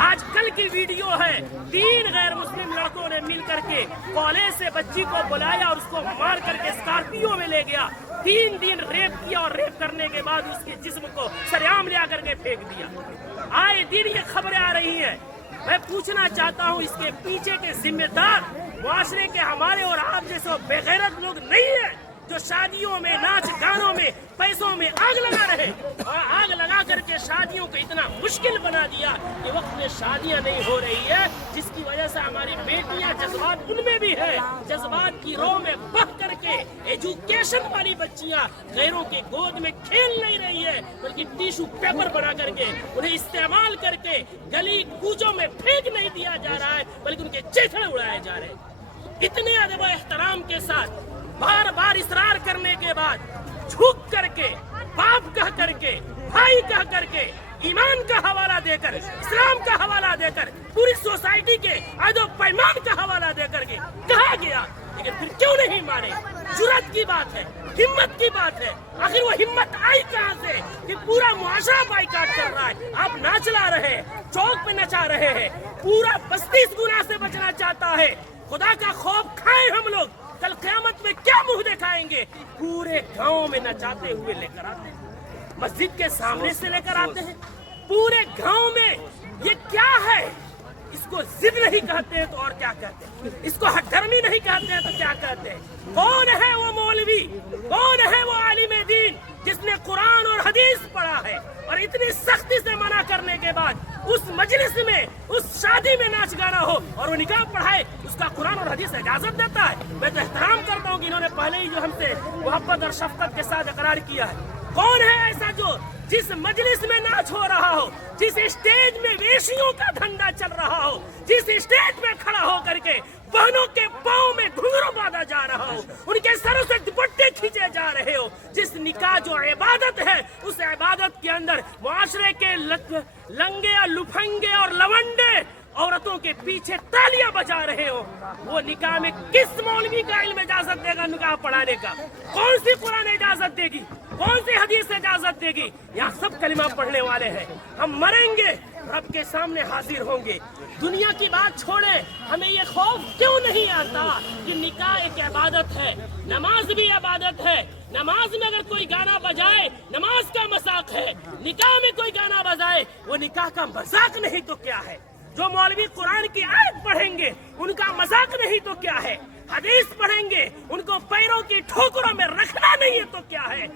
آج کل کی ویڈیو ہے، 3 غیر مسلم لڑکوں نے مل کر کے کالج سے بچی کو بلایا اور اس کو مار کر کے اسکارپیو میں لے گیا، 3 دن ریپ کیا اور ریپ کرنے کے بعد اس کے جسم کو سریعام لے کر کے پھینک دیا۔ آئے دن یہ خبریں آ رہی ہیں۔ میں پوچھنا چاہتا ہوں اس کے پیچھے کے ذمہ دار معاشرے کے ہمارے اور آپ جیسے بے غیرت لوگ نہیں ہیں جو شادیوں میں ناچ گانوں میں پیسوں میں آگ لگا رہے اور آگ لگا کر کے شادیوں کو اتنا مشکل بنا دیا کہ وقت میں شادیاں نہیں ہو رہی ہے، جس کی وجہ سے ہماری بیٹیاں جذبات ان میں بھی ہے، جذبات کی رو میں بہ کر کے ایجوکیشن والی بچیاں غیروں کے گود میں کھیل نہیں رہی ہے بلکہ ٹیشو پیپر بنا کر کے انہیں استعمال کر کے گلی کوچوں میں پھینک نہیں دیا جا رہا ہے بلکہ ان کے چیتھڑے اڑائے جا رہے ہیں۔ اتنے ادب و احترام کے ساتھ بار بار اصرار کرنے کے بعد جھک کر کے باپ کہہ کر کے بھائی کہہ کر کے ایمان کا حوالہ دے کر اسلام کا حوالہ دے کر پوری سوسائٹی کے عہد و پیمان کا حوالہ دے کر کے کہا گیا، لیکن پھر کیوں نہیں مانے؟ جرأت کی بات ہے، ہمت کی بات ہے۔ آخر وہ ہمت آئی کہاں سے کہ پورا معاشرہ بائیکاٹ کر رہا ہے، آپ ناچ لا رہے ہیں، چوک پہ نچا رہے ہیں، پورا بستی اس گناہ سے بچنا چاہتا ہے۔ خدا کا خوف کھائیں ہم لوگ، کل قیامت میں کیا منہ دکھائیں گے؟ پورے گاؤں میں نچاتے ہوئے لے کر آتے ہیں، مسجد کے سامنے سے لے کر آتے ہیں، پورے گاؤں میں۔ یہ کیا ہے؟ اس کو ضد نہیں کہتے ہیں تو اور کیا کہتے ہیں؟ اس کو ہٹ دھرمی نہیں کہتے ہیں تو کیا کہتے ہیں؟ کون ہے وہ مولوی، کون ہے وہ عالم دین جس نے قرآن اور حدیث پڑھا ہے اور اتنی سختی سے منع کرنے کے بعد اس مجلس میں اس شادی میں ناچ گانا ہو اور وہ نکاح پڑھائے، اس کا قرآن اور حدیث اجازت دیتا ہے؟ میں تو احترام کرتا ہوں کہ انہوں نے پہلے ہی جو ہم سے محبت اور شفقت کے ساتھ اقرار کیا ہے۔ کون ہے ایسا جو جس مجلس میں ناچ ہو رہا ہو، جس اسٹیج میں ویشیوں کا دھندا چل رہا ہو، جس اسٹیج میں کھڑا ہو کر کے بہنوں کے پاؤں میں گھنگرو باندھا جا رہا ہو، ان کے سروں سے دوپٹے کھینچے جا رہے ہو، جس نکاح جو عبادت ہے اس عبادت کے اندر معاشرے کے لنگے اور لفنگے اور لونڈے عورتوں کے پیچھے تالیاں بجا رہے ہو، وہ نکاح میں کس مولوی کا علم اجازت دے گا نکاح پڑھانے کا؟ کون سی قرآن اجازت دے گی؟ کون سی حدیث اجازت دے گی؟ یہاں سب کلمہ پڑھنے والے ہیں، ہم مریں گے رب کے سامنے حاضر ہوں گے۔ دنیا کی بات چھوڑے، ہمیں یہ خوف کیوں نہیں آتا کہ نکاح ایک عبادت ہے، نماز بھی عبادت ہے، نماز میں اگر کوئی گانا بجائے نماز کا مذاق ہے، نکاح میں کوئی گانا بجائے وہ نکاح کا مذاق نہیں تو کیا ہے؟ جو مولوی قرآن کی آیت پڑھیں گے ان کا مذاق نہیں تو کیا ہے؟ حدیث پڑھیں گے ان کو پیروں کی ٹھوکروں میں رکھنا نہیں ہے تو کیا ہے؟